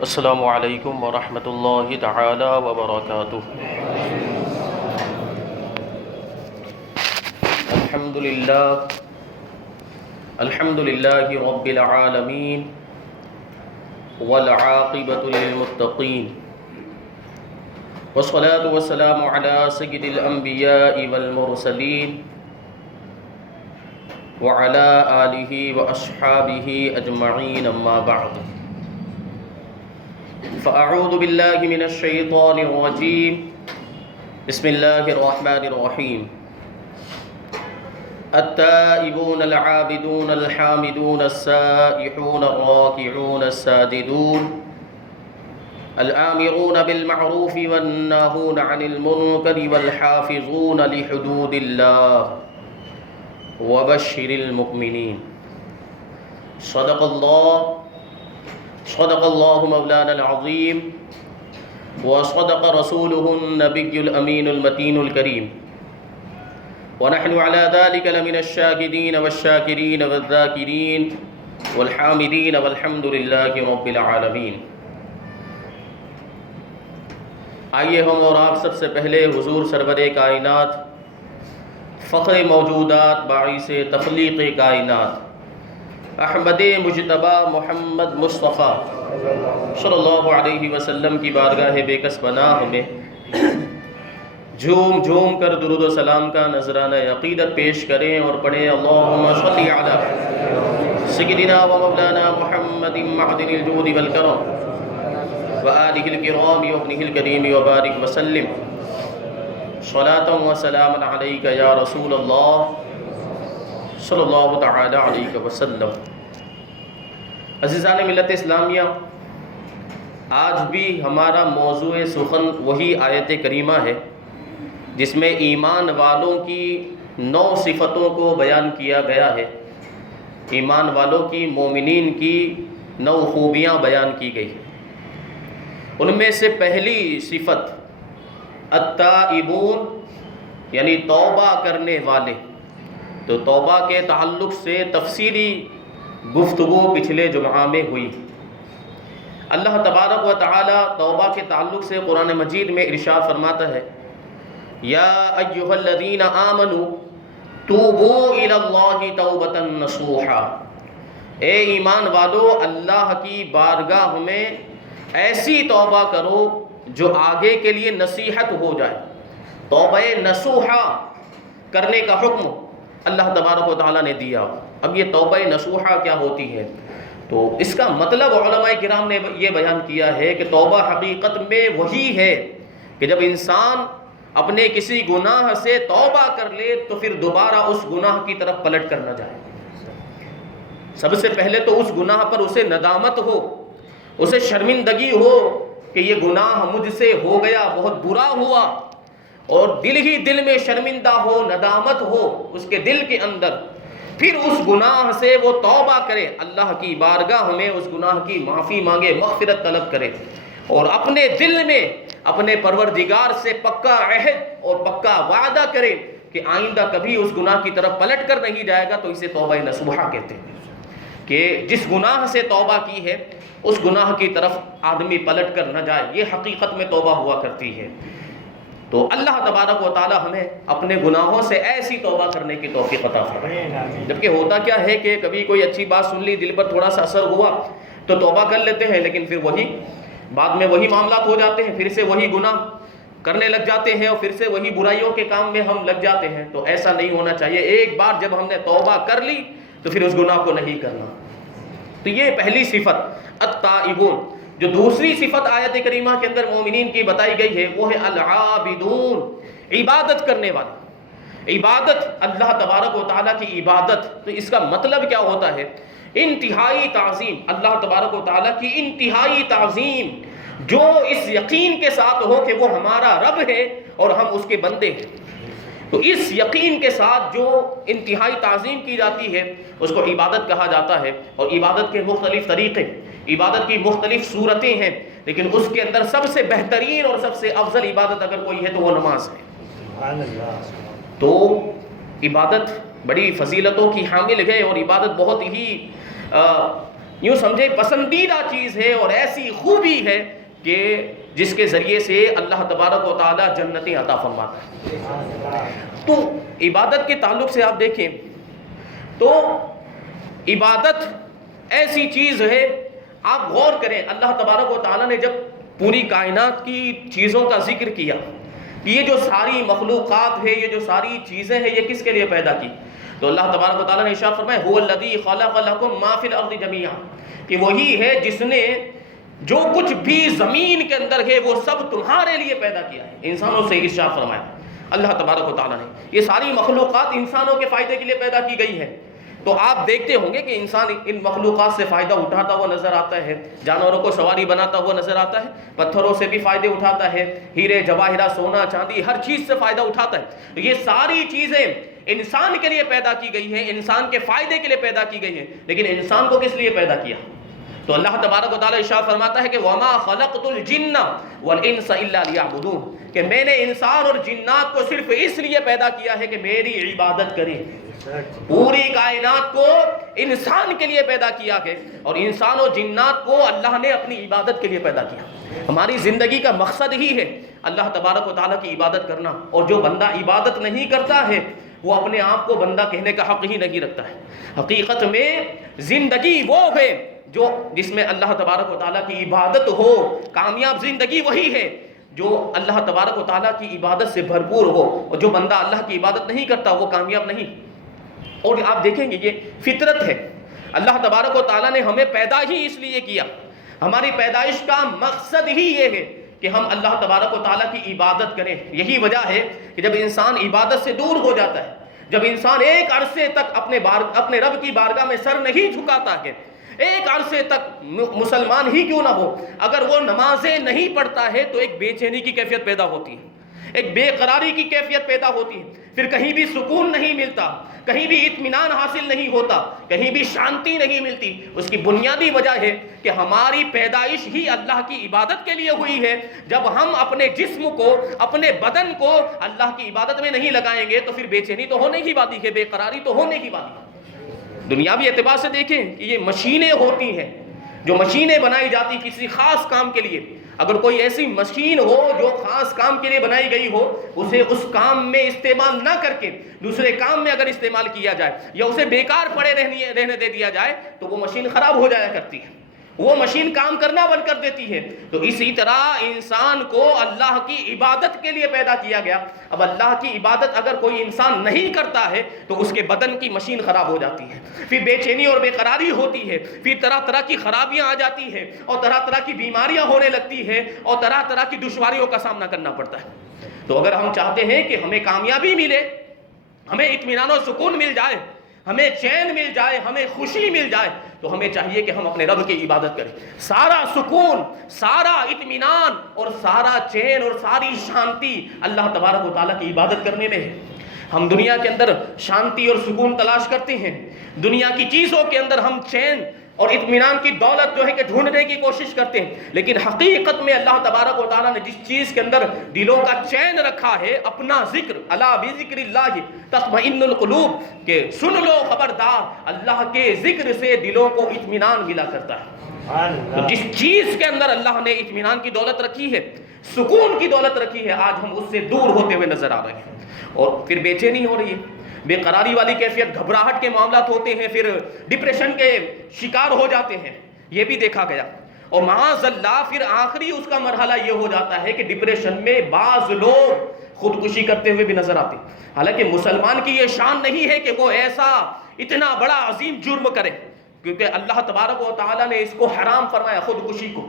السلام علیکم ورحمۃ اللہ تعالی وبرکاتہ۔ الحمد للہ رب العالمین والعاقبۃ للمتقین والصلاة والسلام علی سید الانبیاء والمرسلین وعلی آلہ واصحابہ اجمعین، اما بعد فاعوذ باللہ من الشیطان الرجیم، بسم اللہ الرحمن الرحیم۔ التائبون العابدون الحامدون السائحون الراكعون الساجدون الآمرون بالمعروف والناهون عن المنكر والحافظون لحدود الله وبشر المؤمنين۔ صدق اللہ مولانا العظیم وصدق رسوله النبی الامین المتین الکریم، ونحن على ذلك لمن الشاهدين والشاكرين والذاكرين والحامدين والحمد لله رب العالمین۔ آئیے ہم اور آپ سب سے پہلے حضور سرور کائنات، فخر موجودات، باعث تخلیق کائنات، احمد مجتبی محمد مصطفیٰ صلی اللہ علیہ وسلم کی بارگاہ بے کس پناہ میں جھوم جھوم کر درود و سلام کا نذرانہ عقیدت پیش کریں اور پڑھیں اللہم صلی علی سیدنا و مولانا محمد معدن الجود والکرم وآلہ الکرام وابنہ الکریم وبارک وسلم صلاۃ و سلام علیک یا رسول اللہ صلی اللہ تعالی علیہ وسلم۔ عزیزان ملت اسلامیہ، آج بھی ہمارا موضوع سخن وہی آیت کریمہ ہے جس میں ایمان والوں کی 9 صفتوں کو بیان کیا گیا ہے۔ ایمان والوں کی، مومنین کی 9 خوبیاں بیان کی گئی ہیں۔ ان میں سے پہلی صفت التائبون، یعنی توبہ کرنے والے۔ تو توبہ کے تعلق سے تفصیلی گفتگو پچھلے جمعہ میں ہوئی۔ اللہ تبارک و تعالی توبہ کے تعلق سے قرآن مجید میں ارشاد فرماتا ہے، یا ایھا الذین آمنوا توبوا الی اللہ توبۃ نصوحا، اے ایمان والو اللہ کی بارگاہ میں ایسی توبہ کرو جو آگے کے لیے نصیحت ہو جائے۔ توبہ نصوحا کرنے کا حکم اللہ تبارک و تعالیٰ نے دیا۔ اب یہ توبہ نصوحا کیا ہوتی ہے؟ تو اس کا مطلب علماء کرام نے یہ بیان کیا ہے کہ توبہ حقیقت میں وہی ہے کہ جب انسان اپنے کسی گناہ سے توبہ کر لے تو پھر دوبارہ اس گناہ کی طرف پلٹ کر نہ جائے۔ سب سے پہلے تو اس گناہ پر اسے ندامت ہو، اسے شرمندگی ہو کہ یہ گناہ مجھ سے ہو گیا، بہت برا ہوا، اور دل ہی دل میں شرمندہ ہو، ندامت ہو اس کے دل کے اندر، پھر اس گناہ سے وہ توبہ کرے، اللہ کی بارگاہ میں اس گناہ کی معافی مانگے، مغفرت طلب کرے، اور اپنے دل میں اپنے پروردگار سے پکا عہد اور پکا وعدہ کرے کہ آئندہ کبھی اس گناہ کی طرف پلٹ کر نہیں جائے گا، تو اسے توبہ نصوحا کہتے ہیں کہ جس گناہ سے توبہ کی ہے اس گناہ کی طرف آدمی پلٹ کر نہ جائے۔ یہ حقیقت میں توبہ ہوا کرتی ہے۔ تو اللہ تبارک و تعالی ہمیں اپنے گناہوں سے ایسی توبہ کرنے کی توفیق عطا فرمائے۔ جبکہ ہوتا کیا ہے کہ کبھی کوئی اچھی بات سن لی، دل پر تھوڑا سا اثر ہوا تو توبہ کر لیتے ہیں، لیکن پھر وہی بعد میں وہی معاملات ہو جاتے ہیں، پھر سے وہی گناہ کرنے لگ جاتے ہیں، اور پھر سے وہی برائیوں کے کام میں ہم لگ جاتے ہیں۔ تو ایسا نہیں ہونا چاہیے۔ ایک بار جب ہم نے توبہ کر لی تو پھر اس گناہ کو نہیں کرنا۔ تو یہ پہلی صفت التائبون۔ جو دوسری صفت آیت کریمہ کے اندر مومنین کی بتائی گئی ہے وہ ہے العابدون، عبادت کرنے والے۔ عبادت، اللہ تبارک و تعالیٰ کی عبادت، تو اس کا مطلب کیا ہوتا ہے؟ انتہائی تعظیم، اللہ تبارک و تعالیٰ کی انتہائی تعظیم، جو اس یقین کے ساتھ ہو کہ وہ ہمارا رب ہے اور ہم اس کے بندے ہیں۔ تو اس یقین کے ساتھ جو انتہائی تعظیم کی جاتی ہے اس کو عبادت کہا جاتا ہے۔ اور عبادت کے مختلف طریقے، عبادت کی مختلف صورتیں ہیں، لیکن اس کے اندر سب سے بہترین اور سب سے افضل عبادت اگر کوئی ہے تو وہ نماز ہے۔ تو عبادت بڑی فضیلتوں کی حامل ہے، اور عبادت بہت ہی یوں سمجھے پسندیدہ چیز ہے اور ایسی خوبی ہے کہ جس کے ذریعے سے اللہ تبارک و تعالی جنتیں عطا فرماتا ہے۔ تو عبادت کے تعلق سے آپ دیکھیں تو عبادت ایسی چیز ہے، آپ غور کریں اللہ تبارک و تعالی نے جب پوری کائنات کی چیزوں کا ذکر کیا، یہ جو ساری مخلوقات ہے، یہ جو ساری چیزیں ہیں، یہ کس کے لیے پیدا کی؟ تو اللہ تبارک و تعالی نے ارشاد فرمایا هو الذی خلق لکم ما فی الارض جمیعا، کہ وہی ہے جس نے جو کچھ بھی زمین کے اندر ہے وہ سب تمہارے لیے پیدا کیا ہے۔ انسانوں سے ارشاد فرمایا اللہ تبارک و تعالی نے، یہ ساری مخلوقات انسانوں کے فائدے کے لیے پیدا کی گئی ہے۔ تو آپ دیکھتے ہوں گے کہ انسان ان مخلوقات سے فائدہ اٹھاتا ہوا نظر آتا ہے، جانوروں کو سواری بناتا ہوا نظر آتا ہے، پتھروں سے بھی فائدے اٹھاتا ہے، ہیرے جواہرات سونا چاندی ہر چیز سے فائدہ اٹھاتا ہے۔ یہ ساری چیزیں انسان کے لیے پیدا کی گئی ہیں، انسان کے فائدے کے لیے پیدا کی گئی ہیں، لیکن انسان کو کس لیے پیدا کیا؟ تو اللہ تبارک و تعالی ارشاد فرماتا ہے کہ وما خلقت الجن والانس الا لیعبدون، کہ میں نے انسان اور جنات کو صرف اس لیے پیدا کیا ہے کہ میری عبادت کریں۔ پوری کائنات کو انسان کے لیے پیدا کیا ہے، اور انسان اور جنات کو اللہ نے اپنی عبادت کے لیے پیدا کیا۔ ہماری زندگی کا مقصد ہی ہے اللہ تبارک و تعالیٰ کی عبادت کرنا، اور جو بندہ عبادت نہیں کرتا ہے وہ اپنے آپ کو بندہ کہنے کا حق ہی نہیں رکھتا ہے۔ حقیقت میں زندگی وہ ہے جو جس میں اللہ تبارک و تعالیٰ کی عبادت ہو، کامیاب زندگی وہی ہے جو اللہ تبارک و تعالیٰ کی عبادت سے بھرپور ہو، اور جو بندہ اللہ کی عبادت نہیں کرتا وہ کامیاب نہیں۔ اور آپ دیکھیں گے یہ فطرت ہے، اللہ تبارک و تعالیٰ نے ہمیں پیدا ہی اس لیے کیا، ہماری پیدائش کا مقصد ہی یہ ہے کہ ہم اللہ تبارک و تعالیٰ کی عبادت کریں۔ یہی وجہ ہے کہ جب انسان عبادت سے دور ہو جاتا ہے، جب انسان ایک عرصے تک اپنے رب کی بارگاہ میں سر نہیں جھکاتا ہے، ایک عرصے تک مسلمان ہی کیوں نہ ہو، اگر وہ نمازیں نہیں پڑھتا ہے تو ایک بے چینی کی کیفیت پیدا ہوتی ہے، ایک بے قراری کی کیفیت پیدا ہوتی ہے، پھر کہیں بھی سکون نہیں ملتا، کہیں بھی اطمینان حاصل نہیں ہوتا، کہیں بھی شانتی نہیں ملتی۔ اس کی بنیادی وجہ ہے کہ ہماری پیدائش ہی اللہ کی عبادت کے لیے ہوئی ہے۔ جب ہم اپنے جسم کو، اپنے بدن کو اللہ کی عبادت میں نہیں لگائیں گے تو پھر بے چینی تو ہونے ہی والی ہے، بے قراری تو ہونے ہی والی ہے۔ دنیاوی اعتبار سے دیکھیں کہ یہ مشینیں ہوتی ہیں، جو مشینیں بنائی جاتی کسی خاص کام کے لیے، اگر کوئی ایسی مشین ہو جو خاص کام کے لیے بنائی گئی ہو، اسے اس کام میں استعمال نہ کر کے دوسرے کام میں اگر استعمال کیا جائے یا اسے بیکار پڑے رہنے دے دیا جائے تو وہ مشین خراب ہو جایا کرتی ہے، وہ مشین کام کرنا بند کر دیتی ہے۔ تو اسی طرح انسان کو اللہ کی عبادت کے لیے پیدا کیا گیا۔ اب اللہ کی عبادت اگر کوئی انسان نہیں کرتا ہے تو اس کے بدن کی مشین خراب ہو جاتی ہے، پھر بے چینی اور بے قراری ہوتی ہے، پھر طرح طرح کی خرابیاں آ جاتی ہیں، اور طرح طرح کی بیماریاں ہونے لگتی ہیں، اور طرح طرح کی دشواریوں کا سامنا کرنا پڑتا ہے۔ تو اگر ہم چاہتے ہیں کہ ہمیں کامیابی ملے، ہمیں اطمینان و سکون مل جائے، ہمیں چین مل جائے، ہمیں خوشی مل جائے، تو ہمیں چاہیے کہ ہم اپنے رب کی عبادت کریں۔ سارا سکون، سارا اطمینان اور سارا چین اور ساری شانتی اللہ تبارک و تعالیٰ کی عبادت کرنے میں ہے۔ ہم دنیا کے اندر شانتی اور سکون تلاش کرتے ہیں، دنیا کی چیزوں کے اندر ہم چین اور اطمینان کی دولت جو ہے کہ ڈھونڈنے کی کوشش کرتے ہیں، لیکن حقیقت میں اللہ تبارک و تعالیٰ نے جس چیز کے اندر دلوں کا چین رکھا ہے، اپنا ذکر، الا بذکر اللہ تطمئن القلوب، کہ سن لو خبردار، اللہ کے ذکر سے دلوں کو اطمینان ملا کرتا ہے۔ تو جس چیز کے اندر اللہ نے اطمینان کی دولت رکھی ہے، سکون کی دولت رکھی ہے، آج ہم اس سے دور ہوتے ہوئے نظر آ رہے ہیں، اور پھر بے چینی ہو رہی ہے، بے قراری والی کیفیت، گھبراہٹ کے معاملات ہوتے ہیں، پھر ڈپریشن کے شکار ہو جاتے ہیں، یہ بھی دیکھا گیا۔ اور معاذ اللہ پھر آخری اس کا مرحلہ یہ ہو جاتا ہے کہ ڈپریشن میں بعض لوگ خودکشی کرتے ہوئے بھی نظر آتے ہیں۔ حالانکہ مسلمان کی یہ شان نہیں ہے کہ وہ ایسا اتنا بڑا عظیم جرم کرے، کیونکہ اللہ تبارک و تعالیٰ نے اس کو حرام فرمایا، خودکشی کو۔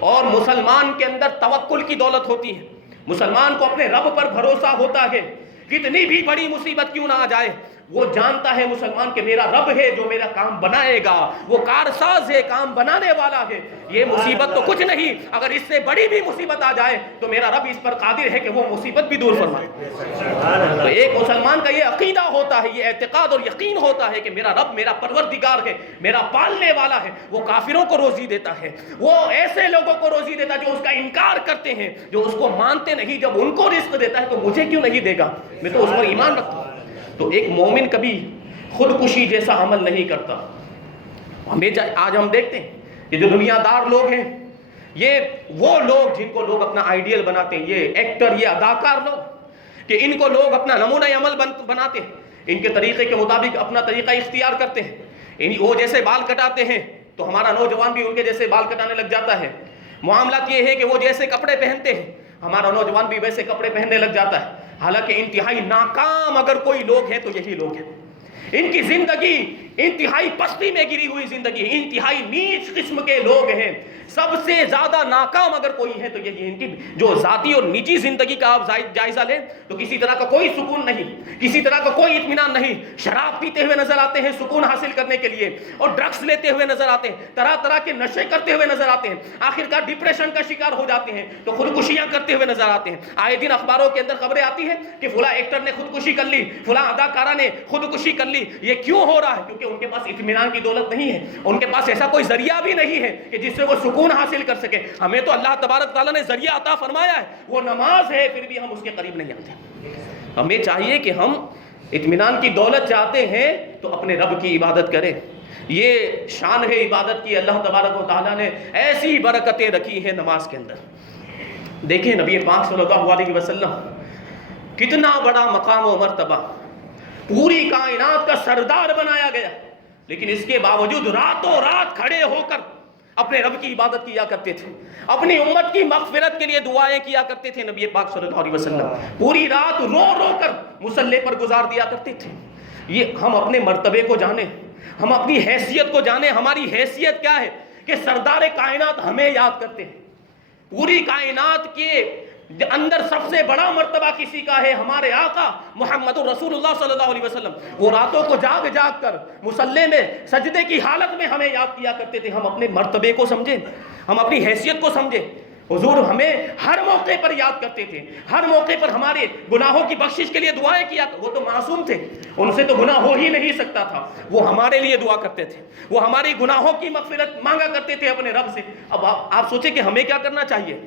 اور مسلمان کے اندر توکل کی دولت ہوتی ہے، مسلمان کو اپنے رب پر بھروسہ ہوتا ہے، کتنی بھی بڑی مصیبت کیوں نہ آ جائے، وہ جانتا ہے مسلمان کہ میرا رب ہے جو میرا کام بنائے گا، وہ کارساز ہے، کام بنانے والا ہے، یہ مصیبت تو کچھ نہیں، اگر اس سے بڑی بھی مصیبت آ جائے تو میرا رب اس پر قادر ہے کہ وہ مصیبت بھی دور فرمائے۔ تو ایک مسلمان کا یہ عقیدہ ہوتا ہے، یہ اعتقاد اور یقین ہوتا ہے کہ میرا رب میرا پروردگار ہے، میرا پالنے والا ہے، وہ کافروں کو روزی دیتا ہے، وہ ایسے لوگوں کو روزی دیتا ہے جو اس کا انکار کرتے ہیں، جو اس کو مانتے نہیں، جب ان کو رزق دیتا ہے تو مجھے کیوں نہیں دے گا، میں تو اس پر ایمان رکھتا ہوں۔ تو ایک مومن کبھی خودکشی جیسا عمل نہیں کرتا، آج ہم دیکھتے ہیں کہ جو دنیا دار لوگ ہیں، یہ وہ لوگ جن کو لوگ اپنا آئیڈیل بناتے ہیں، یہ ایکٹر، یہ اداکار لوگ، کہ ان کو لوگ اپنا نمونہ عمل بناتے ہیں، ان کے طریقے کے مطابق اپنا طریقہ اختیار کرتے ہیں۔ وہ جیسے بال کٹاتے ہیں تو ہمارا نوجوان بھی ان کے جیسے بال کٹانے لگ جاتا ہے۔ معاملات یہ ہے کہ وہ جیسے کپڑے پہنتے ہیں ہمارا نوجوان بھی ویسے کپڑے پہننے لگ جاتا ہے۔ حالانکہ انتہائی ناکام اگر کوئی لوگ ہیں تو یہی لوگ ہیں۔ ان کی زندگی انتہائی پستی میں گری ہوئی زندگی، انتہائی نیچ قسم کے لوگ ہیں۔ سب سے زیادہ ناکام اگر کوئی ہے تو یہی ان کی جو ذاتی اور نجی زندگی کا آپ جائزہ لیں تو کسی طرح کا کوئی سکون نہیں، کسی طرح کا کوئی اطمینان نہیں۔ شراب پیتے ہوئے نظر آتے ہیں سکون حاصل کرنے کے لیے، اور ڈرگس لیتے ہوئے نظر آتے ہیں، طرح طرح کے نشے کرتے ہوئے نظر آتے ہیں، آخرکار ڈپریشن کا شکار ہو جاتے ہیں تو خودکشیاں کرتے ہوئے نظر آتے ہیں۔ آئے دن اخباروں کے اندر خبریں آتی ہیں کہ فلاں ایکٹر نے خودکشی کر لی، فلاں اداکارہ نے خودکشی کر لی۔ یہ کیوں ہو رہا ہے؟ کیونکہ ان کے پاس اطمینان کی دولت نہیں ہے، ان کے پاس ایسا کوئی ذریعہ بھی نہیں ہے کہ جس سے وہ سکون حاصل کر سکے۔ ہمیں تو اللہ تبارک تعالیٰ نے ذریعہ عطا فرمایا ہے، وہ نماز ہے، پھر بھی ہم اس کے قریب نہیں آتے۔ ہمیں چاہیے کہ ہم اطمینان کی دولت چاہتے ہیں تو اپنے رب کی عبادت کریں۔ یہ شان ہے عبادت کی، اللہ تبارک و تعالیٰ نے ایسی برکتیں رکھی ہیں نماز کے اندر۔ دیکھیں نبی پاک صلی اللہ علیہ وسلم کتنا بڑا مقام و مرتبہ، پوری کائنات کا سردار بنایا گیا، لیکن اس کے باوجود راتوں رات کھڑے ہو کر اپنے رب کی عبادت کیا کرتے تھے، اپنی امت کی مغفرت کے لیے دعائیں کیا کرتے تھے۔ نبی پاک صلی اللہ علیہ وسلم پوری رات رو رو کر مصلی پر گزار دیا کرتے تھے۔ یہ ہم اپنے مرتبے کو جانیں، ہم اپنی حیثیت کو جانیں۔ ہماری حیثیت کیا ہے کہ سردار کائنات ہمیں یاد کرتے ہیں۔ پوری کائنات کے اندر سب سے بڑا مرتبہ کسی کا ہے، ہمارے آقا محمد رسول اللہ صلی اللہ علیہ وسلم۔ وہ راتوں کو جاگ جاگ کر مصلی میں سجدے کی حالت میں ہمیں یاد کیا کرتے تھے۔ ہم اپنے مرتبے کو سمجھیں، ہم اپنی حیثیت کو سمجھیں۔ حضور ہمیں ہر موقع پر یاد کرتے تھے، ہر موقع پر ہمارے گناہوں کی بخشش کے لیے دعائیں کیا۔ وہ تو معصوم تھے، ان سے تو گناہ ہو ہی نہیں سکتا تھا، وہ ہمارے لیے دعا کرتے تھے، وہ ہماری گناہوں کی مغفرت مانگا کرتے تھے اپنے رب سے۔ اب آپ سوچیں کہ ہمیں کیا کرنا چاہیے؟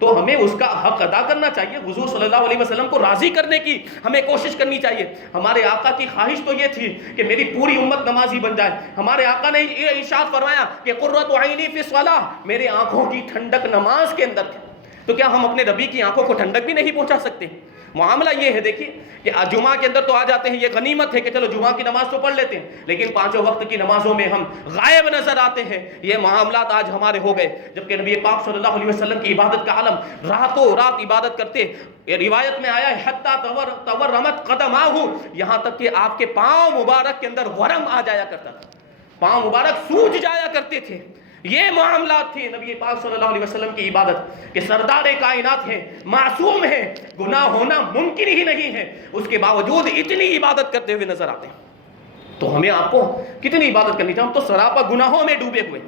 تو ہمیں اس کا حق ادا کرنا چاہیے، حضور صلی اللہ علیہ وسلم کو راضی کرنے کی ہمیں کوشش کرنی چاہیے۔ ہمارے آقا کی خواہش تو یہ تھی کہ میری پوری امت نمازی بن جائے۔ ہمارے آقا نے یہ ارشاد فرمایا کہ قرۃ عینی فی الصلاۃ، میرے آنکھوں کی ٹھنڈک نماز کے اندر ہے۔ تو کیا ہم اپنے نبی کی آنکھوں کو ٹھنڈک بھی نہیں پہنچا سکتے؟ معاملہ یہ ہے، دیکھیے کہ جمعہ کے اندر تو آ جاتے ہیں، یہ غنیمت ہے کہ چلو جمعہ کی نماز تو پڑھ لیتے ہیں، لیکن پانچوں وقت کی نمازوں میں ہم غائب نظر آتے ہیں۔ یہ معاملات آج ہمارے ہو گئے، جبکہ نبی پاک صلی اللہ علیہ وسلم کی عبادت کا عالم، راتوں رات عبادت کرتے۔ یہ روایت میں آیا ہے حتی تورمت قدماہ، یہاں تک کہ آپ کے پاؤں مبارک کے اندر ورم آ جایا کرتا تھا، پاؤں مبارک سوج جایا کرتے تھے۔ یہ معاملات تھے نبی پاک صلی اللہ علیہ وسلم کی عبادت، کہ سردار کائنات ہیں، معصوم ہیں، گناہ ہونا ممکن ہی نہیں ہے، اس کے باوجود اتنی عبادت کرتے ہوئے نظر آتے ہیں۔ تو ہمیں آپ کو کتنی عبادت کرنی چاہیے؟ ہم تو سراپا گناہوں میں ڈوبے ہوئے۔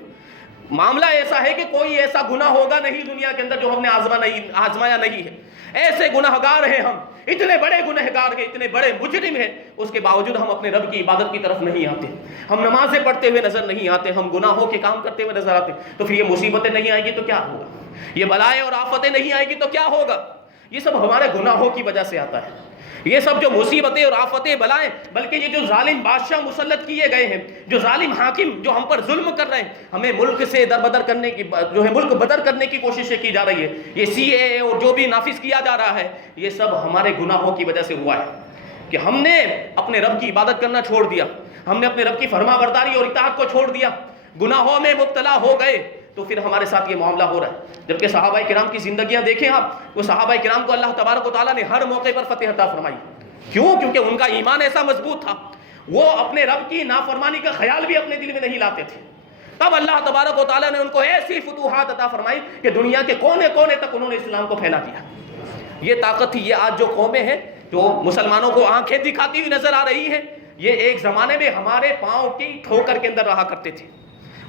معاملہ ایسا ہے کہ کوئی ایسا گناہ ہوگا نہیں دنیا کے اندر جو ہم نے آزمایا نہیں ہے۔ ایسے گناہگار ہیں ہم، اتنے بڑے گنہگار ہیں، اتنے بڑے مجرم ہیں، اس کے باوجود ہم اپنے رب کی عبادت کی طرف نہیں آتے، ہم نمازیں پڑھتے ہوئے نظر نہیں آتے، ہم گناہوں کے کام کرتے ہوئے نظر آتے۔ تو پھر یہ مصیبتیں نہیں آئیں گی تو کیا ہوگا؟ یہ بلائیں اور آفتیں نہیں آئیں گی تو کیا ہوگا؟ یہ سب ہمارے گناہوں کی وجہ سے آتا ہے۔ یہ سب جو مصیبتیں اور آفتیں بلائیں، بلکہ یہ جو ظالم بادشاہ مسلط کیے گئے ہیں، جو ظالم حاکم جو ہم پر ظلم کر رہے ہیں، ہمیں ملک سے دربدر کرنے کی جو ہے ملک بدر کرنے کی کوششیں کی جا رہی ہے، یہ CAA اور جو بھی نافذ کیا جا رہا ہے، یہ سب ہمارے گناہوں کی وجہ سے ہوا ہے کہ ہم نے اپنے رب کی عبادت کرنا چھوڑ دیا، ہم نے اپنے رب کی فرما برداری اور اطاعت کو چھوڑ دیا، گناہوں میں مبتلا ہو گئے، تو پھر ہمارے ساتھ یہ معاملہ ہو رہا ہے۔ جبکہ صحابہ کرام کی زندگیاں دیکھیں آپ، وہ صحابہ کرام کو اللہ تبارک و تعالیٰ نے ہر موقع پر فتح عطا فرمائی۔ کیوں؟ کیونکہ ان کا ایمان ایسا مضبوط تھا، وہ اپنے رب کی نافرمانی کا خیال بھی اپنے دل میں نہیں لاتے تھے۔ تب اللہ تبارک و تعالیٰ نے ان کو ایسی فتوحات عطا فرمائی کہ دنیا کے کونے کونے تک انہوں نے اسلام کو پھیلا دیا۔ یہ طاقت تھی۔ یہ آج جو قومیں ہیں جو مسلمانوں کو آنکھیں دکھاتی ہوئی نظر آ رہی ہیں، یہ ایک زمانے میں ہمارے پاؤں کی ٹھوکر کے اندر رہا کرتے تھے۔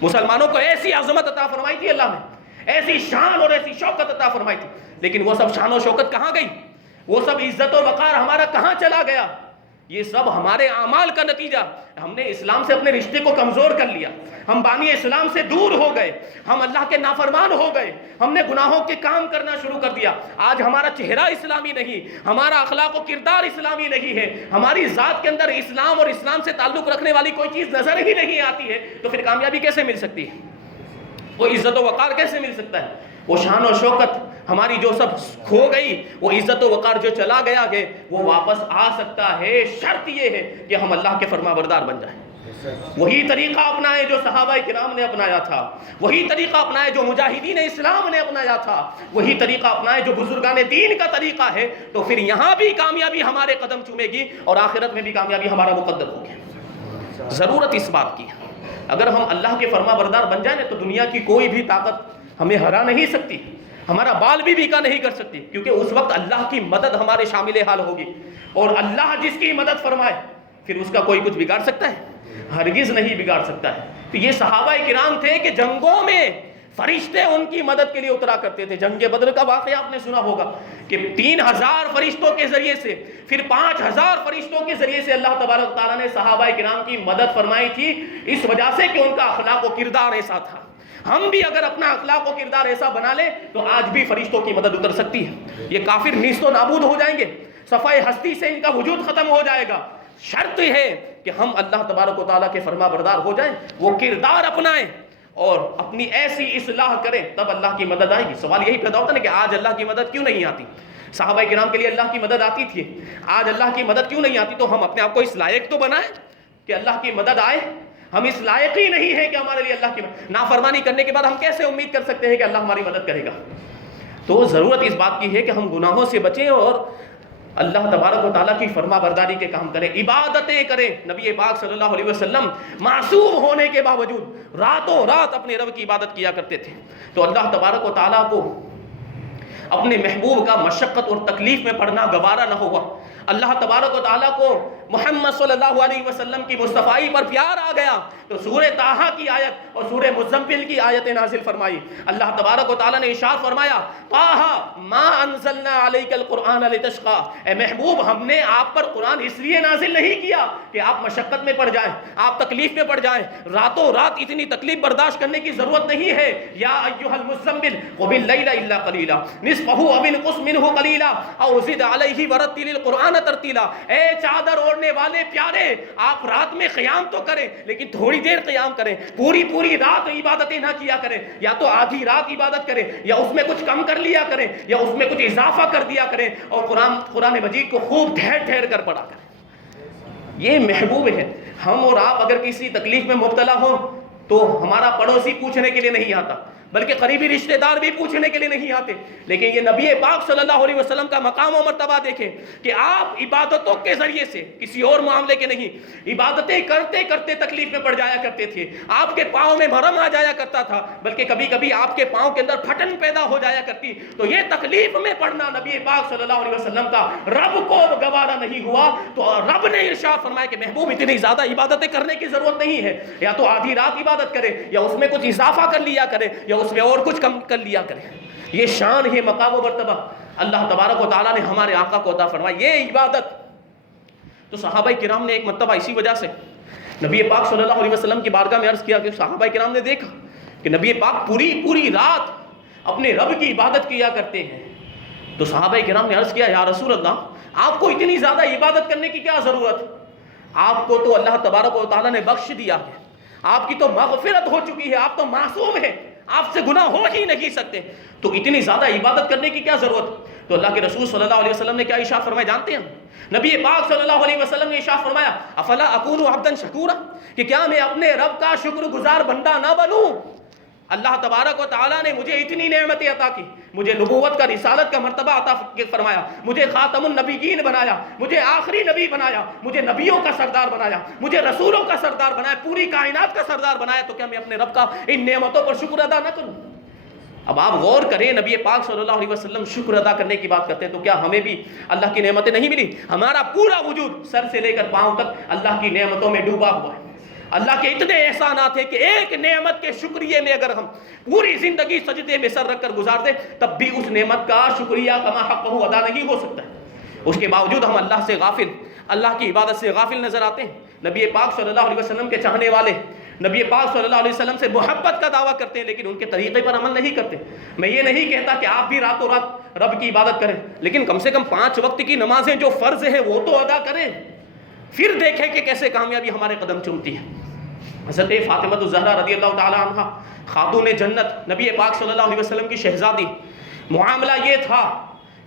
مسلمانوں کو ایسی عظمت عطا فرمائی تھی اللہ نے، ایسی شان اور ایسی شوکت عطا فرمائی تھی، لیکن وہ سب شان و شوکت کہاں گئی؟ وہ سب عزت و وقار ہمارا کہاں چلا گیا؟ یہ سب ہمارے اعمال کا نتیجہ. ہم نے اسلام سے اپنے رشتے کو کمزور کر لیا, ہم بانی اسلام سے دور ہو گئے, ہم اللہ کے نافرمان ہو گئے, ہم نے گناہوں کے کام کرنا شروع کر دیا. آج ہمارا چہرہ اسلامی نہیں, ہمارا اخلاق و کردار اسلامی نہیں ہے, ہماری ذات کے اندر اسلام اور اسلام سے تعلق رکھنے والی کوئی چیز نظر ہی نہیں آتی ہے, تو پھر کامیابی کیسے مل سکتی ہے؟ وہ عزت و وقار کیسے مل سکتا ہے؟ وہ شان و شوکت ہماری جو سب کھو گئی, وہ عزت و وقار جو چلا گیا ہے, وہ واپس آ سکتا ہے. شرط یہ ہے کہ ہم اللہ کے فرما بردار بن جائیں. وہی طریقہ اپنائیں جو صحابہ کرام نے اپنایا تھا, وہی طریقہ اپنائیں جو مجاہدین اسلام نے اپنایا تھا, وہی طریقہ اپنائیں جو بزرگان دین کا طریقہ ہے. تو پھر یہاں بھی کامیابی ہمارے قدم چومے گی اور آخرت میں بھی کامیابی ہمارا مقدر ہوگی. ضرورت اس بات کی, اگر ہم اللہ کے فرما بردار بن جائیں تو دنیا کی کوئی بھی طاقت ہمیں ہرا نہیں سکتی, ہمارا بال بھی بیکا نہیں کر سکتی, کیونکہ اس وقت اللہ کی مدد ہمارے شامل حال ہوگی. اور اللہ جس کی مدد فرمائے پھر اس کا کوئی کچھ بگاڑ سکتا ہے؟ ہرگز نہیں بگاڑ سکتا ہے. تو یہ صحابہ کرام تھے کہ جنگوں میں فرشتے ان کی مدد کے لیے اترا کرتے تھے. جنگ بدر کا واقعہ آپ نے سنا ہوگا کہ 3000 فرشتوں کے ذریعے سے, پھر 5000 فرشتوں کے ذریعے سے اللہ تبارک تعالیٰ نے صحابہ کرام کی مدد فرمائی تھی, اس وجہ سے کہ ان کا اخلاق و کردار ایسا تھا. ہم بھی اگر اپنا اخلاق و کردار ایسا بنا لیں تو آج بھی فرشتوں کی مدد اتر سکتی ہے. یہ کافر نیست و نابود ہو جائیں گے, صفائے ہستی سے ان کا وجود ختم ہو جائے گا. شرط یہ ہے کہ ہم اللہ تبارک و تعالیٰ کے فرما بردار ہو جائیں, وہ کردار اپنائیں اور اپنی ایسی اصلاح کریں, تب اللہ کی مدد آئے گی. سوال یہی پیدا ہوتا ہے نا کہ آج اللہ کی مدد کیوں نہیں آتی؟ صحابہ کرام کے لیے اللہ کی مدد آتی تھی, آج اللہ کی مدد کیوں نہیں آتی؟ تو ہم اپنے آپ کو اس لائق تو بنائیں کہ اللہ کی مدد آئے. ہم اس لائق ہی نہیں ہے کہ ہمارے لیے اللہ کی نافرمانی کرنے کے بعد ہم کیسے امید کر سکتے ہیں کہ اللہ ہماری مدد کرے گا؟ تو ضرورت اس بات کی ہے کہ ہم گناہوں سے بچیں اور اللہ تبارک و تعالیٰ کی فرما برداری کے کام کریں, عبادتیں کریں. نبی پاک صلی اللہ علیہ وسلم معصوم ہونے کے باوجود راتوں رات اپنے رب کی عبادت کیا کرتے تھے. تو اللہ تبارک و تعالیٰ کو اپنے محبوب کا مشقت اور تکلیف میں پڑھنا گوارا نہ ہوا. اللہ تبارک و تعالیٰ کو محمد صلی اللہ علیہ وسلم کی مصطفائی پر پیار آ گیا تو سورہ طٰہٰ کی آیت اور سورہ مزمل کی آیت نازل فرمائی. اللہ تبارک و تعالیٰ نے ارشاد فرمایا, طٰہٰ ما انزلنا علیک القرآن لتشقیٰ, اے محبوب ہم نے آپ پر قرآن اس لیے نازل نہیں کیا کہ آپ مشقت میں پڑ جائیں, آپ تکلیف میں پڑ جائیں. راتوں رات اتنی تکلیف برداشت کرنے کی ضرورت نہیں ہے. یا ایھا المزمل قم اللیل الا قلیلا نصفہ او انقص منہ قلیلا او زد علیہ ورتل القرآن ترتیلا. اے چادر اوڑھنے والے پیارے, آپ رات میں قیام تو کریں لیکن تھوڑی دیر قیام کریں, پوری رات عبادتیں نہ کیا کریں. یا تو آدھی رات عبادت کریں, یا اس میں کچھ کم کر لیا کریں, یا اس میں کچھ اضافہ کر دیا کریں, اور قرآن مجید کو خوب ٹھہر کر پڑھا کریں. یہ محبوب ہے. ہم اور آپ اگر کسی تکلیف میں مبتلا ہوں تو ہمارا پڑوسی پوچھنے کے لیے نہیں آتا, بلکہ قریبی رشتہ دار بھی پوچھنے کے لیے نہیں آتے. لیکن یہ نبی پاک صلی اللہ علیہ وسلم کا مقام و مرتبہ دیکھیں کہ آپ عبادتوں کے ذریعے سے, کسی اور معاملے کے نہیں, عبادتیں کرتے کرتے تکلیف میں پڑ جایا کرتے تھے. آپ کے پاؤں میں بھرم آ جایا کرتا تھا, بلکہ کبھی کبھی آپ کے پاؤں کے اندر پھٹن پیدا ہو جایا کرتی. تو یہ تکلیف میں پڑنا نبی پاک صلی اللہ علیہ وسلم کا رب کو گوارا نہیں ہوا. تو رب نے ارشاد فرمایا کہ محبوب اتنی زیادہ عبادتیں کرنے کی ضرورت نہیں ہے, یا تو آدھی رات عبادت کرے, یا اس میں کچھ اضافہ کر لیا کرے, یا اس میں اور کچھ کم کر لیا کرے. یہ شان ہے, مقام و مرتبہ اللہ تبارک و تعالیٰ نے ہمارے آقا کو عطا فرمایا, یہ عبادت. تو صحابہ کرام نے ایک مرتبہ اسی وجہ سے نبی پاک صلی اللہ علیہ وسلم کی بارگاہ میں عرض کیا کہ صحابہ کرام نے دیکھا کہ نبی پاک پوری رات اپنے رب کی عبادت کیا کرتے ہیں. تو صحابہ کرام نے عرض کیا, یا رسول اللہ, آپ کو اتنی زیادہ عبادت کرنے کی کیا ضرورت؟ آپ کو تو اللہ تبارک و تعالیٰ نے بخش دیا ہے, آپ کی تو مغفرت ہو چکی ہے, آپ تو معصوم ہیں, آپ سے گناہ ہو ہی نہیں سکتے, تو اتنی زیادہ عبادت کرنے کی کیا ضرورت؟ تو اللہ کے رسول صلی اللہ علیہ وسلم نے کیا ارشاد فرمایا جانتے ہیں؟ نبی پاک صلی اللہ علیہ وسلم نے ارشاد فرمایا, افلا اکون عبدا شکورا, کہ کیا میں اپنے رب کا شکر گزار بندہ نہ بنوں؟ اللہ تبارک و تعالیٰ نے مجھے اتنی نعمتیں عطا کی, مجھے نبوت کا, رسالت کا مرتبہ عطا فرمایا, مجھے خاتم النبیین بنایا, مجھے آخری نبی بنایا, مجھے نبیوں کا سردار بنایا, مجھے رسولوں کا سردار بنایا, پوری کائنات کا سردار بنایا. تو کیا میں اپنے رب کا ان نعمتوں پر شکر ادا نہ کروں؟ اب آپ غور کریں, نبی پاک صلی اللہ علیہ وسلم شکر ادا کرنے کی بات کرتے ہیں, تو کیا ہمیں بھی اللہ کی نعمتیں نہیں ملی؟ ہمارا پورا وجود سر سے لے کر پاؤں تک اللہ کی نعمتوں میں ڈوبا ہوا ہے. اللہ کے اتنے احسانات ہیں کہ ایک نعمت کے شکریہ میں اگر ہم پوری زندگی سجدے میں سر رکھ کر گزار دیں تب بھی اس نعمت کا شکریہ کما حقہ ادا نہیں ہو سکتا ہے. اس کے باوجود ہم اللہ سے غافل, اللہ کی عبادت سے غافل نظر آتے ہیں. نبی پاک صلی اللہ علیہ وسلم کے چاہنے والے نبی پاک صلی اللہ علیہ وسلم سے محبت کا دعویٰ کرتے ہیں لیکن ان کے طریقے پر عمل نہیں کرتے. میں یہ نہیں کہتا کہ آپ بھی راتوں رات رب کی عبادت کریں، لیکن کم سے کم 5 وقت کی نمازیں جو فرض ہے وہ تو ادا کریں، پھر دیکھیں کہ کیسے کامیابی ہمارے قدم چومتی ہے. حضرت فاطمہ الزہرا رضی اللہ تعالی عنہ خاتون جنت، نبی پاک صلی اللہ علیہ وسلم کی شہزادی، معاملہ یہ تھا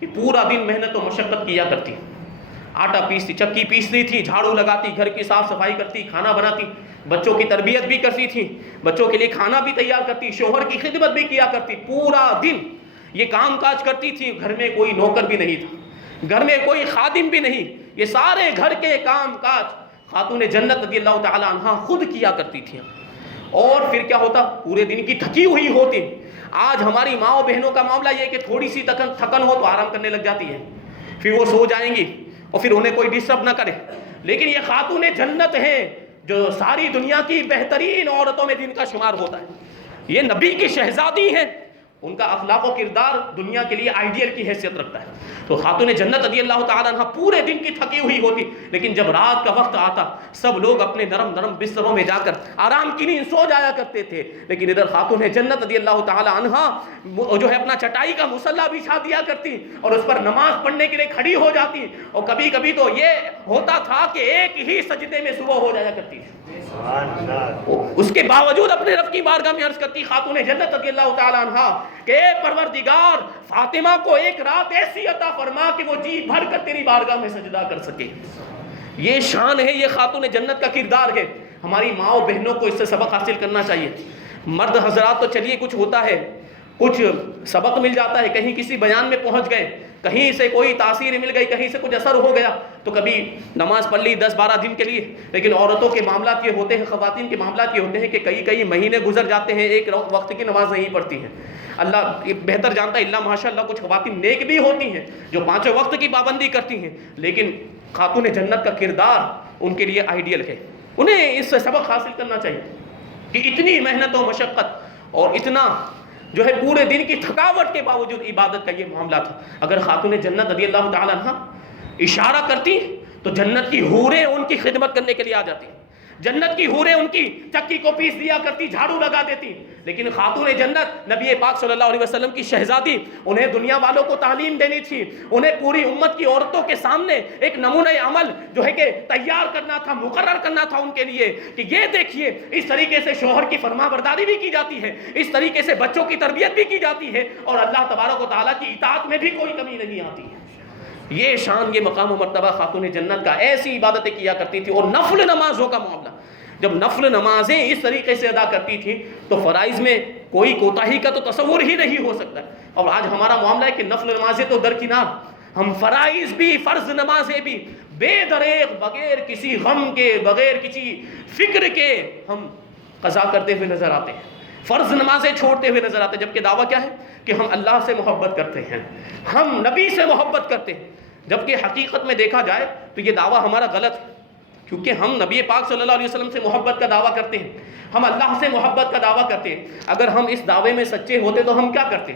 کہ پورا دن محنت و مشقت کیا کرتی، آٹا پیستی، چکی پیستی تھی، جھاڑو لگاتی، گھر کی صاف صفائی کرتی، کھانا بناتی، بچوں کی تربیت بھی کرتی تھی، بچوں کے لیے کھانا بھی تیار کرتی، شوہر کی خدمت بھی کیا کرتی، پورا دن یہ کام کاج کرتی تھی. گھر میں کوئی نوکر بھی نہیں تھا، گھر میں کوئی خادم بھی نہیں، یہ سارے گھر کے کام کاج خاتون جنت رضی اللہ تعالی عنہ خود کیا کرتی تھی. اور پھر کیا ہوتا، پورے دن کی تھکی ہوئی ہوتی. آج ہماری ماں و بہنوں کا معاملہ یہ ہے کہ تھوڑی سی تھکن ہو تو آرام کرنے لگ جاتی ہے، پھر وہ سو جائیں گی اور پھر انہیں کوئی ڈسٹرب نہ کرے. لیکن یہ خاتون جنت ہیں جو ساری دنیا کی بہترین عورتوں میں جن کا شمار ہوتا ہے، یہ نبی کی شہزادی ہیں، ان کا اخلاق و کردار دنیا کے لیے آئیڈیل کی حیثیت رکھتا ہے. تو خاتون جنت رضی اللہ تعالیٰ عنہ پورے دن کی تھکی ہوئی ہوتی، لیکن جب رات کا وقت آتا سب لوگ اپنے نرم نرم بستروں میں جا کر آرام کی نیند سو جایا کرتے تھے، لیکن ادھر خاتون جنت رضی اللہ تعالیٰ عنہ جو ہے اپنا چٹائی کا مصلا بچھا دیا کرتی اور اس پر نماز پڑھنے کے لیے کھڑی ہو جاتی. اور کبھی کبھی تو یہ ہوتا تھا کہ ایک ہی سجدے میں صبح ہو جایا کرتی تھی. اس کے باوجود اپنے رب کی بارگاہ میں عرض کرتی خاتون جنت رضی اللہ تعالیٰ عنہ کہ اے پروردگار، فاطمہ کو ایک رات ایسی عطا فرما کہ وہ جی بھر کر تیری بارگاہ میں سجدہ کر سکے. یہ شان ہے، یہ خاتون جنت کا کردار ہے. ہماری ماں و بہنوں کو اس سے سبق حاصل کرنا چاہیے. مرد حضرات تو چلیے کچھ ہوتا ہے، کچھ سبق مل جاتا ہے، کہیں کسی بیان میں پہنچ گئے، کہیں سے کوئی تاثیر مل گئی، کہیں سے کچھ اثر ہو گیا تو کبھی نماز پڑھ لی 10-12 دن کے لیے. لیکن عورتوں کے معاملات یہ ہوتے ہیں، خواتین کے معاملات یہ ہوتے ہیں کہ کئی مہینے گزر جاتے ہیں، ایک وقت کی نماز نہیں پڑھتی ہیں. اللہ بہتر جانتا ہے، اللہ ماشاء اللہ کچھ خواتین نیک بھی ہوتی ہیں جو 5 وقت کی پابندی کرتی ہیں، لیکن خاتون جنت کا کردار ان کے لیے آئیڈیل ہے. انہیں اس سے سبق حاصل کرنا چاہیے کہ اتنی محنت و مشقت اور اتنا جو ہے پورے دن کی تھکاوٹ کے باوجود عبادت کا یہ معاملہ تھا. اگر خاتون جنت رضی اللہ تعالیٰ عنہ اشارہ کرتی تو جنت کی حوریں ان کی خدمت کرنے کے لیے آ جاتی، جنت کی حوریں ان کی چکی کو پیس دیا کرتی، جھاڑو لگا دیتی. لیکن خاتون جنت نبی پاک صلی اللہ علیہ وسلم کی شہزادی، انہیں دنیا والوں کو تعلیم دینی تھی، انہیں پوری امت کی عورتوں کے سامنے ایک نمونہ عمل جو ہے کہ تیار کرنا تھا، مقرر کرنا تھا ان کے لیے کہ یہ دیکھیے اس طریقے سے شوہر کی فرما برداری بھی کی جاتی ہے، اس طریقے سے بچوں کی تربیت بھی کی جاتی ہے، اور اللہ تبارک و تعالیٰ کی اطاعت میں بھی کوئی کمی نہیں آتی ہے. یہ شان، یہ مقام و مرتبہ خاتون جنت کا. ایسی عبادتیں کیا کرتی تھی. اور نفل نمازوں کا معاملہ، جب نفل نمازیں اس طریقے سے ادا کرتی تھی تو فرائض میں کوئی کوتاہی کا تو تصور ہی نہیں ہو سکتا. اور آج ہمارا معاملہ ہے کہ نفل نمازیں تو درکنار، ہم فرائض بھی فرض نمازیں بھی بے دریغ، بغیر کسی غم کے، بغیر کسی فکر کے ہم قضا کرتے ہوئے نظر آتے ہیں، فرض نمازیں چھوڑتے ہوئے نظر آتے ہیں. جبکہ دعویٰ کیا ہے کہ ہم اللہ سے محبت کرتے ہیں، ہم نبی سے محبت کرتے ہیں. جبکہ حقیقت میں دیکھا جائے تو یہ دعویٰ ہمارا غلط ہے، کیونکہ ہم نبی پاک صلی اللہ علیہ وسلم سے محبت کا دعویٰ کرتے ہیں، ہم اللہ سے محبت کا دعویٰ کرتے ہیں. اگر ہم اس دعوے میں سچے ہوتے تو ہم کیا کرتے؟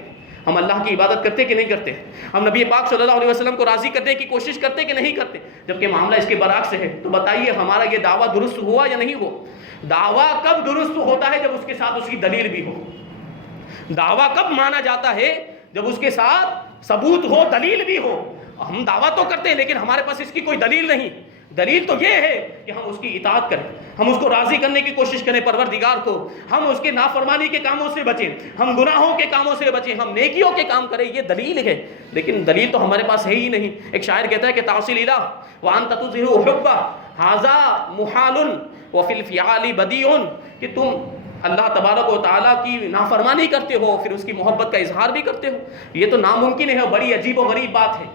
ہم اللہ کی عبادت کرتے کہ نہیں کرتے؟ ہم نبی پاک صلی اللہ علیہ وسلم کو راضی کرنے کی کوشش کرتے کہ نہیں کرتے؟ جبکہ معاملہ اس کے برعکس ہے. تو بتائیے ہمارا یہ دعویٰ درست ہوا یا نہیں ہوا؟ دعویٰ کب درست ہوتا ہے؟ جب اس کے ساتھ اس کی دلیل بھی ہو. دعویٰ کب مانا جاتا ہے؟ جب اس کے ساتھ ثبوت ہو، دلیل بھی ہو. ہم دعویٰ تو کرتے ہیں لیکن ہمارے پاس اس کی کوئی دلیل نہیں. دلیل تو یہ ہے کہ ہم اس کی اطاعت کریں، ہم اس کو راضی کرنے کی کوشش کریں پروردگار کو، ہم اس کے نافرمانی کے کاموں سے بچیں، ہم گناہوں کے کاموں سے بچیں، ہم نیکیوں کے کام کریں. یہ دلیل ہے، لیکن دلیل تو ہمارے پاس ہے ہی نہیں. ایک شاعر کہتا ہے کہ تعصی الہ وانت تظہر حبہ ھذا محال وفی الفعال بدیع، کہ تم اللہ تبارک و تعالیٰ کی نافرمانی کرتے ہو پھر اس کی محبت کا اظہار بھی کرتے ہو. یہ تو ناممکن ہے، بڑی عجیب و غریب بات ہے،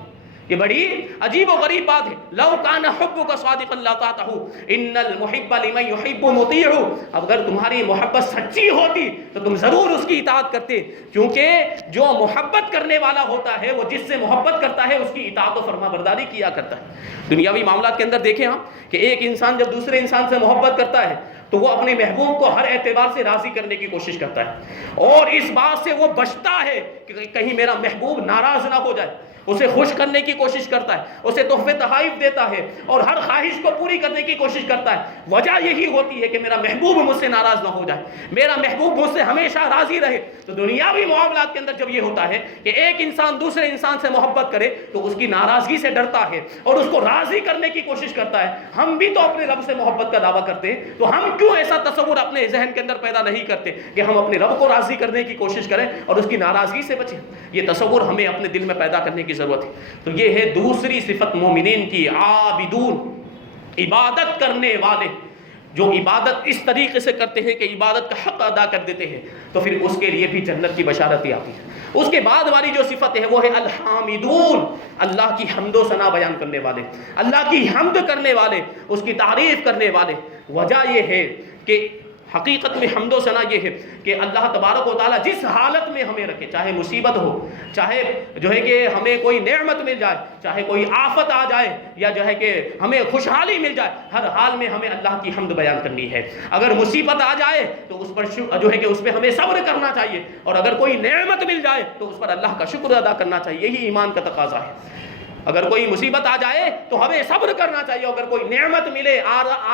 یہ بڑی عجیب و غریب بات ہے. لو کان حبک صادقا لاطعتہ ان المحب لمن یحب مطیع. اگر تمہاری محبت سچی ہوتی تو تم ضرور اس کی اطاعت کرتے، کیونکہ جو محبت کرنے والا ہوتا ہے وہ جس سے محبت کرتا ہے اس کی اطاعت و فرما برداری کیا کرتا ہے. دنیاوی معاملات کے اندر دیکھیں آپ کہ ایک انسان جب دوسرے انسان سے محبت کرتا ہے تو وہ اپنے محبوب کو ہر اعتبار سے راضی کرنے کی کوشش کرتا ہے، اور اس بات سے وہ بچتا ہے کہ کہیں میرا محبوب ناراض نہ ہو جائے. اسے خوش کرنے کی کوشش کرتا ہے، اسے تحفے تحائف دیتا ہے اور ہر خواہش کو پوری کرنے کی کوشش کرتا ہے۔ وجہ یہی ہوتی ہے کہ میرا محبوب مجھ سے ناراض نہ ہو جائے، میرا محبوب مجھ سے ہمیشہ راضی رہے۔ تو دنیاوی معاملات کے اندر جب یہ ہوتا ہے کہ ایک انسان دوسرے انسان سے محبت کرے تو اس کی ناراضگی سے ڈرتا ہے اور اس کو راضی کرنے کی کوشش کرتا ہے۔ ہم بھی تو اپنے رب سے محبت کا دعویٰ کرتے ہیں، تو ہم کیوں ایسا تصور اپنے ذہن کے اندر پیدا نہیں کرتے کہ ہم اپنے رب کو راضی کرنے کی کوشش کریں اور اس کی ناراضگی سے بچیں؟ یہ تصور ہمیں اپنے دل میں پیدا کرنے کی ضرورت ہے۔ تو یہ ہے دوسری صفت مومنین کی، عابدون، عبادت کرنے والے، جو عبادت اس طریقے سے کرتے ہیں کہ عبادت کا حق ادا کر دیتے ہیں، تو پھر اس کے لیے بھی جنت کی بشارتیں آتی ہیں۔ اس کے بعد والی جو صفت ہے وہ ہے الحامدون، اللہ کی حمد و ثنا بیان کرنے والے، اللہ کی حمد کرنے والے، اس کی تعریف کرنے والے۔ وجہ یہ ہے کہ حقیقت میں حمد و ثنا یہ ہے کہ اللہ تبارک و تعالیٰ جس حالت میں ہمیں رکھے، چاہے مصیبت ہو، چاہے جو ہے کہ ہمیں کوئی نعمت مل جائے، چاہے کوئی آفت آ جائے، یا جو ہے کہ ہمیں خوشحالی مل جائے، ہر حال میں ہمیں اللہ کی حمد بیان کرنی ہے۔ اگر مصیبت آ جائے تو اس پر جو ہے کہ اس پہ ہمیں صبر کرنا چاہیے، اور اگر کوئی نعمت مل جائے تو اس پر اللہ کا شکر ادا کرنا چاہیے۔ یہی ایمان کا تقاضا ہے۔ اگر کوئی مصیبت آ جائے تو ہمیں صبر کرنا چاہیے، اگر کوئی نعمت ملے،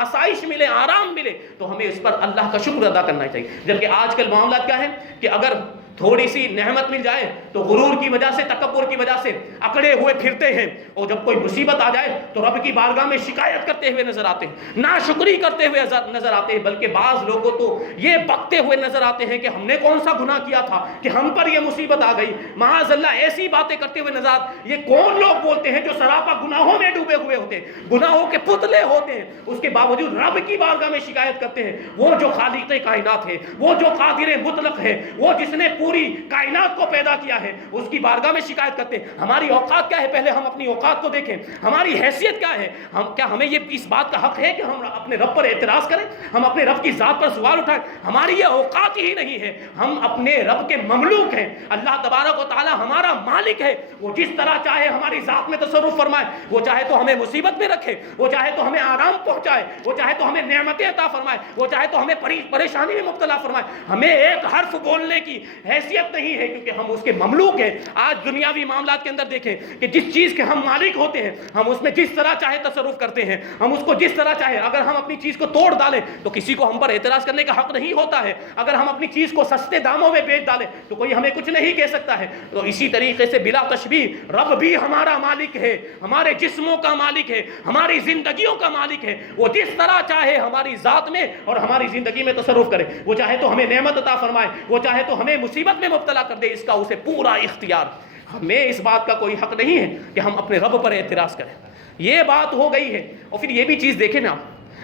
آسائش ملے، آرام ملے تو ہمیں اس پر اللہ کا شکر ادا کرنا چاہیے۔ جبکہ آج کل معاملات کیا ہے کہ اگر تھوڑی سی نعمت مل جائے تو غرور کی وجہ سے، تکبر کی وجہ سے اکڑے ہوئے پھرتے ہیں، اور جب کوئی مصیبت آ جائے تو رب کی بارگاہ میں شکایت کرتے ہوئے نظر آتے ہیں، ناشکری کرتے ہوئے نظر آتے ہیں، بلکہ بعض لوگوں تو یہ بکتے ہوئے نظر آتے ہیں کہ ہم نے کون سا گناہ کیا تھا کہ ہم پر یہ مصیبت آ گئی۔ معاذ اللہ ایسی باتیں کرتے ہوئے نظر آتے۔ یہ کون لوگ بولتے ہیں جو سراپا گناہوں میں ڈوبے ہوئے ہوتے ہیں، گناہوں کے پتلے ہوتے ہیں، اس کے باوجود رب کی بارگاہ میں شکایت کرتے ہیں؟ وہ جو خالق کائنات ہے، وہ جو قادر مطلق ہے، وہ جس نے پوری کائنات کو پیدا کیا ہے، اس کی بارگاہ میں شکایت کرتے ہیں۔ ہماری اوقات کیا ہے؟ پہلے ہم اپنی اوقات کو دیکھیں، ہماری حیثیت کیا ہے؟ کیا ہمیں یہ اس بات کا حق ہے کہ ہم اپنے رب پر اعتراض کریں، ہم اپنے رب کی ذات پر سوال اٹھائیں؟ ہماری یہ اوقات ہی نہیں ہے۔ ہم اپنے رب کے مملوک ہیں، اللہ تبارک و تعالی ہمارا مالک ہے، وہ جس طرح چاہے ہماری ذات میں تصرف فرمائے، وہ چاہے تو ہمیں مصیبت میں رکھے، وہ چاہے تو ہمیں آرام پہنچائے، وہ چاہے تو ہمیں نعمتیں عطا فرمائے، وہ چاہے تو ہمیں پریشانی میں مبتلا فرمائے۔ ہمیں ایک حرف بولنے کی حیثیت نہیں ہے، کیونکہ ہم اس کے مملوک ہیں۔ آج دنیاوی معاملات کے اندر دیکھیں کہ جس چیز کے ہم مالک ہوتے ہیں، ہم اس میں جس طرح چاہے تصرف کرتے ہیں، ہم اس کو جس طرح چاہے، اگر ہم اپنی چیز کو توڑ ڈالیں تو کسی کو ہم پر اعتراض کرنے کا حق نہیں ہوتا ہے، اگر ہم اپنی چیز کو سستے داموں میں بیچ ڈالیں تو کوئی ہمیں کچھ نہیں کہہ سکتا ہے۔ تو اسی طریقے سے بلا تشبیہ رب بھی ہمارا مالک ہے، ہمارے جسموں کا مالک ہے، ہماری زندگیوں کا مالک ہے۔ وہ جس طرح چاہے ہماری ذات میں اور ہماری زندگی میں تصرف کرے، وہ چاہے تو ہمیں نعمت عطا فرمائے، وہ چاہے تو ہمیں مصیبت میں مبتلا کر دے، اس کا اسے پورا اختیار۔ ہمیں اس بات کا کوئی حق نہیں ہے کہ ہم اپنے رب پر اعتراض کریں۔ یہ بات ہو گئی ہے۔ اور پھر یہ بھی چیز دیکھیں نا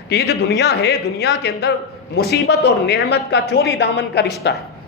کہ یہ جو دنیا ہے، دنیا کے اندر مصیبت اور نعمت کا چولی دامن کا رشتہ ہے۔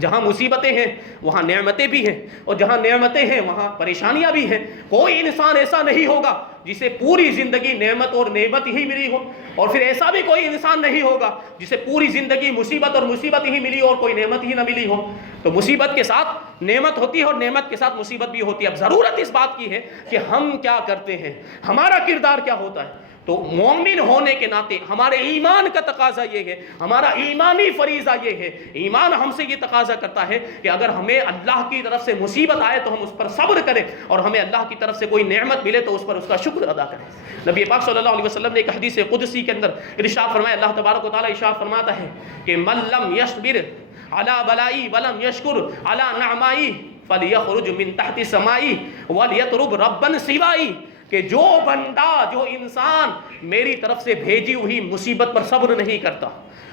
جہاں مصیبتیں ہیں وہاں نعمتیں بھی ہیں، اور جہاں نعمتیں ہیں وہاں پریشانیاں بھی ہیں۔ کوئی انسان ایسا نہیں ہوگا جسے پوری زندگی نعمت اور نعمت ہی ملی ہو، اور پھر ایسا بھی کوئی انسان نہیں ہوگا جسے پوری زندگی مصیبت اور مصیبت ہی ملی اور کوئی نعمت ہی نہ ملی ہو۔ تو مصیبت کے ساتھ نعمت ہوتی ہے اور نعمت کے ساتھ مصیبت بھی ہوتی ہے۔ اب ضرورت اس بات کی ہے کہ ہم کیا کرتے ہیں، ہمارا کردار کیا ہوتا ہے۔ تو مومن ہونے کے ناطے ہمارے ایمان کا تقاضا یہ ہے، ہمارا ایمانی فریضہ یہ ہے، ایمان ہم سے یہ تقاضا کرتا ہے کہ اگر ہمیں اللہ کی طرف سے مصیبت آئے تو ہم اس پر صبر کریں، اور ہمیں اللہ کی طرف سے کوئی نعمت ملے تو اس پر اس کا شکر ادا کریں۔ نبی پاک صلی اللہ علیہ وسلم نے ایک حدیث قدسی کے اندر ارشاد فرمایا، اللہ تبارک و تعالیٰ ارشاد فرماتا ہے کہ من لم یصبر علی بلائی ولم یشکر علی نعمائی فلیخرج من تحت سمائی ولیطلب ربا سوائی، کہ جو بندہ، جو انسان میری طرف سے بھیجی ہوئی مصیبت پر صبر نہیں کرتا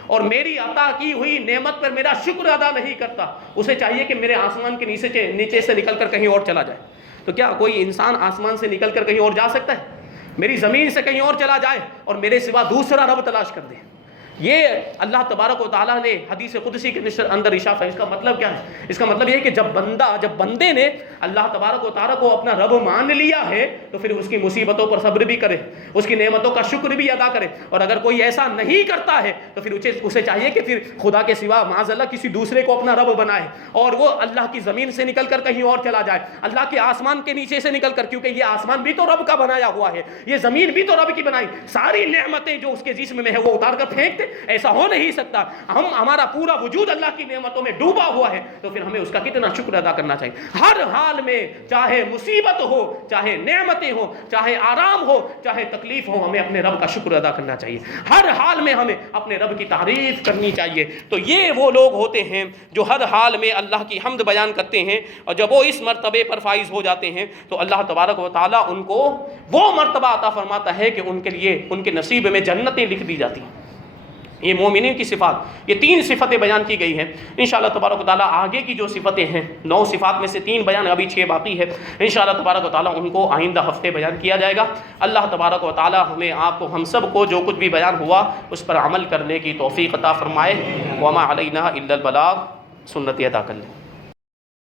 اور میری عطا کی ہوئی نعمت پر میرا شکر ادا نہیں کرتا، اسے چاہیے کہ میرے آسمان کے نیچے سے نکل کر کہیں اور چلا جائے۔ تو کیا کوئی انسان آسمان سے نکل کر کہیں اور جا سکتا ہے؟ میری زمین سے کہیں اور چلا جائے اور میرے سوا دوسرا رب تلاش کر دے؟ یہ اللہ تبارک و تعالیٰ نے حدیث قدسی کے اندر ارشاد ہے۔ اس کا مطلب کیا ہے؟ اس کا مطلب یہ ہے کہ جب بندے نے اللہ تبارک و تعالیٰ کو اپنا رب مان لیا ہے تو پھر اس کی مصیبتوں پر صبر بھی کرے، اس کی نعمتوں کا شکر بھی ادا کرے۔ اور اگر کوئی ایسا نہیں کرتا ہے تو پھر اسے چاہیے کہ پھر خدا کے سوا معاذ اللہ کسی دوسرے کو اپنا رب بنائے، اور وہ اللہ کی زمین سے نکل کر کہیں اور چلا جائے، اللہ کے آسمان کے نیچے سے نکل کر، کیونکہ یہ آسمان بھی تو رب کا بنایا ہوا ہے، یہ زمین بھی تو رب کی بنائی، ساری نعمتیں جو اس کے جسم میں ہے وہ اتار کر پھینک دے۔ ایسا ہو نہیں سکتا. ہمارا پورا وجود اللہ کی نعمتوں میں ڈوبا ہوا ہے, تو پھر ہمیں اس کا کتنا شکر ادا کرنا چاہیے. ہر حال میں, چاہے مصیبت ہو, چاہے نعمتیں ہو, چاہے آرام ہو, چاہے تکلیف ہو, ہمیں اپنے رب کا شکر ادا کرنا چاہیے. ہر حال میں ہمیں اپنے رب کی تعریف کرنی چاہیے. تو یہ وہ لوگ ہوتے ہیں جو ہر حال میں اللہ کی حمد بیان کرتے ہیں, اور جب وہ اس مرتبے پر فائز ہو جاتے ہیں تو اللہ تبارک و تعالیٰ ان کو وہ مرتبہ عطا فرماتا ہے کہ ان کے لیے ان کے نصیب میں جنتیں لکھ دی جاتی ہیں. یہ مومنین کی صفات, یہ 3 صفتیں بیان کی گئی ہیں. انشاءاللہ تبارک و تعالیٰ آگے کی جو صفتیں ہیں, 9 صفات میں سے 3 بیان, ابھی 6 باقی ہے. انشاءاللہ تبارک و تعالیٰ ان کو آئندہ ہفتے بیان کیا جائے گا. اللہ تبارک و تعالیٰ ہمیں, آپ کو, ہم سب کو جو کچھ بھی بیان ہوا اس پر عمل کرنے کی توفیق عطا فرمائے. وما علینا الا البلاغ, سنت ادا کر لیں.